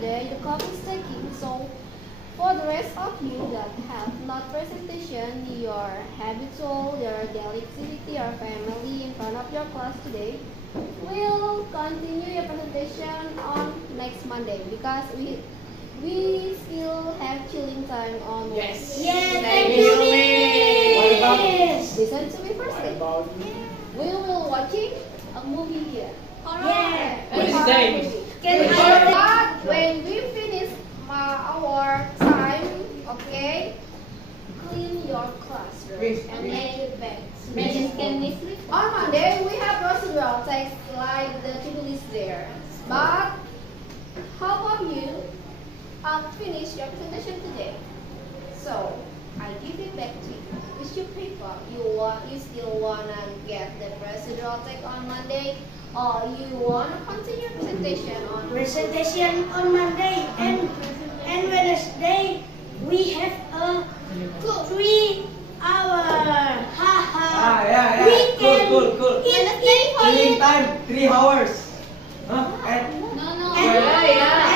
today the class is taking. So for the rest of you that have not presentation your habitual, your daily activity, or family in front of your class today, we'll continue your presentation on next Monday because we still have chilling time on Yes. Wednesday. Yes, thank you, Miss. Listen to me first. We will watching a movie here. Yeah. Wednesday. But when we finish our time, okay, clean your classroom and make it back. On Monday we have procedural text like the to-do list there. But how about you finish your presentation today? So I give it back to you. Which you prefer? You still wanna get the procedural text on Monday, or you wanna continue presentation on Presentation on Monday and Wednesday we have a 3 hour. Yeah. Weekend. Cool. Wednesday Chilling time, 3 hours. Huh? No. And